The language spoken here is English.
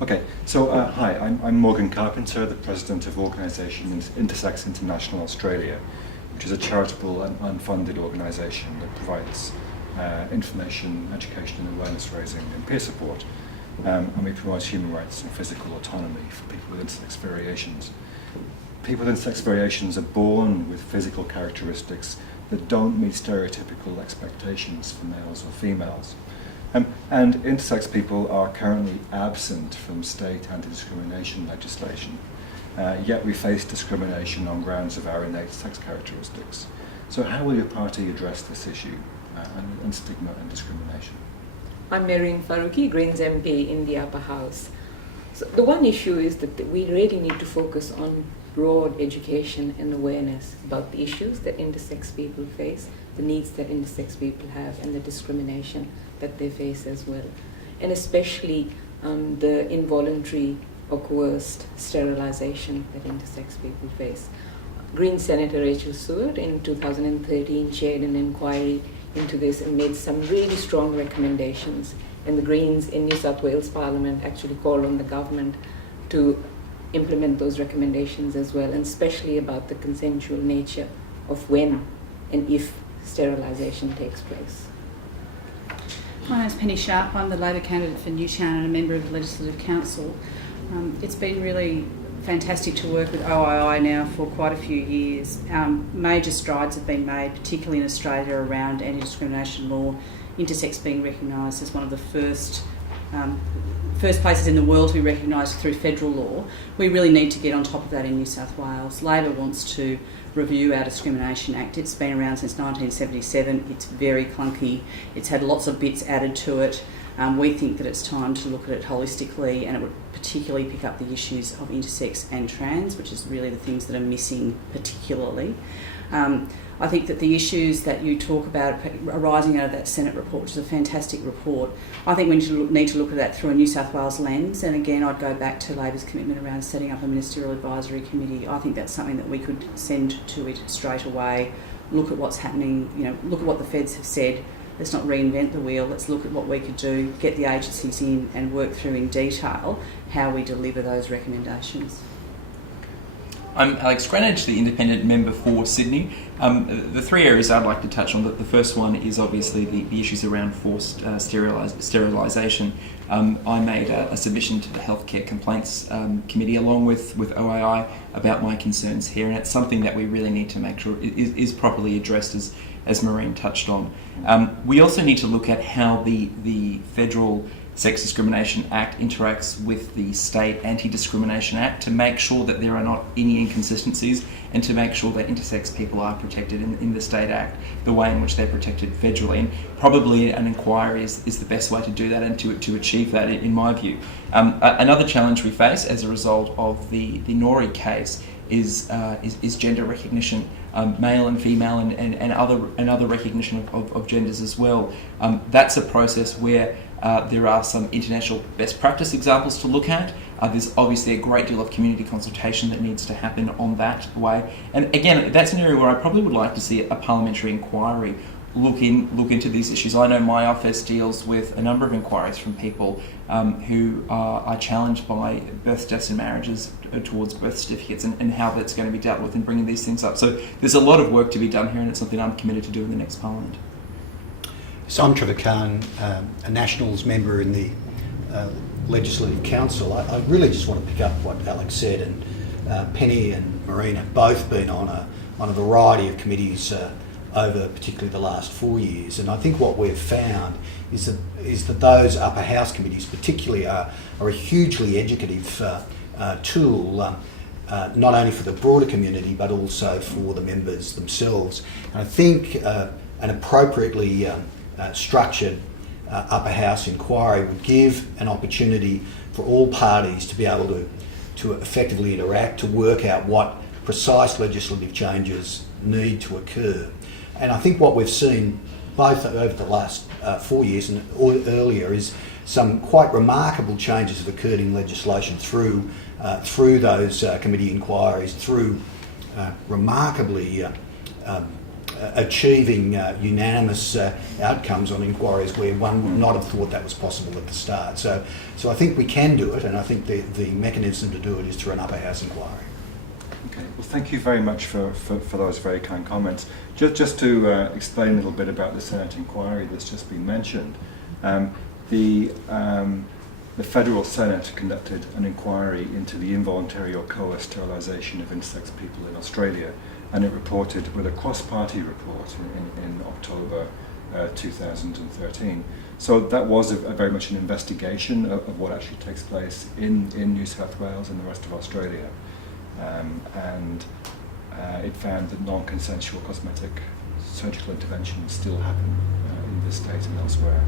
Okay, so hi, I'm Morgan Carpenter, the president of organisation Intersex International Australia, which is a charitable and unfunded organisation that provides information, education and awareness raising and peer support. And we promote human rights and physical autonomy for people with intersex variations. People with intersex variations are born with physical characteristics that don't meet stereotypical expectations for males or females. And intersex people are currently absent from state anti-discrimination legislation, yet we face discrimination on grounds of our innate sex characteristics. So how will your party address this issue and stigma and discrimination? I'm Marine Faruqi, Greens MP in the Upper House. So the one issue is that we really need to focus on broad education and awareness about the issues that intersex people face, the needs that intersex people have, and the discrimination that they face as well. And especially the involuntary or coerced sterilisation that intersex people face. Green Senator Rachel Seward in 2013 chaired an inquiry into this and made some really strong recommendations. And the Greens in New South Wales Parliament actually called on the government to implement those recommendations as well, and especially about the consensual nature of when and if sterilisation takes place. My name is Penny Sharp. I'm the Labor candidate for Newtown and a member of the Legislative Council. It's been really fantastic to work with OII now for quite a few years. Major strides have been made, particularly in Australia, around anti-discrimination law, intersex being recognised as one of the first places in the world to be recognised through federal law. We really need to get on top of that in New South Wales. Labor wants to review our Discrimination Act. It's been around since 1977. It's very clunky. It's had lots of bits added to it. We think that it's time to look at it holistically, and it would particularly pick up the issues of intersex and trans, which is really the things that are missing particularly. I think that the issues that you talk about arising out of that Senate report, which is a fantastic report, I think we need to look at that through a New South Wales lens. And again, I'd go back to Labor's commitment around setting up a ministerial advisory committee. I think that's something that we could send to it straight away, look at what's happening, look at what the feds have said. Let's not reinvent the wheel. Let's look at what we could do, get the agencies in and work through in detail how we deliver those recommendations. I'm Alex Greenidge, the independent member for Sydney. The three areas I'd like to touch on, the first one is obviously the issues around forced sterilisation. I made a submission to the Healthcare Complaints Committee along with OII about my concerns here, and it's something that we really need to make sure is properly addressed, as Maureen touched on. We also need to look at how the federal Sex Discrimination Act interacts with the State Anti-Discrimination Act to make sure that there are not any inconsistencies and to make sure that intersex people are protected in the State Act the way in which they're protected federally. And probably an inquiry is the best way to do that and to achieve that, in my view. Another challenge we face as a result of the Nori case is gender recognition, male and female and other recognition of genders as well. That's a process where there are some international best practice examples to look at. There's obviously a great deal of community consultation that needs to happen on that way. And again, that's an area where I probably would like to see a parliamentary inquiry look into these issues. I know my office deals with a number of inquiries from people who are challenged by births, deaths and marriages towards birth certificates and how that's going to be dealt with and bringing these things up. So there's a lot of work to be done here, and it's something I'm committed to do in the next parliament. So I'm Trevor Khan, a Nationals member in the Legislative Council. I really just want to pick up what Alex said, and Penny and Maureen have both been on a variety of committees over particularly the last 4 years, and I think what we've found is that those upper house committees particularly are a hugely educative tool, not only for the broader community but also for the members themselves. And I think an appropriately structured upper house inquiry would give an opportunity for all parties to be able to effectively interact, to work out what precise legislative changes need to occur. And I think what we've seen both over the last 4 years and earlier is some quite remarkable changes have occurred in legislation through those committee inquiries, through remarkably achieving unanimous outcomes on inquiries where one would not have thought that was possible at the start. So I think we can do it, and I think the mechanism to do it is through an upper house inquiry. Okay, well, thank you very much for those very kind comments. Just to explain a little bit about the Senate inquiry that's just been mentioned, the Federal Senate conducted an inquiry into the involuntary or coerced sterilisation of intersex people in Australia, and it reported with a cross-party report in October 2013. So that was a very much an investigation of what actually takes place in New South Wales and the rest of Australia. And it found that non-consensual cosmetic surgical interventions still happen in this state and elsewhere.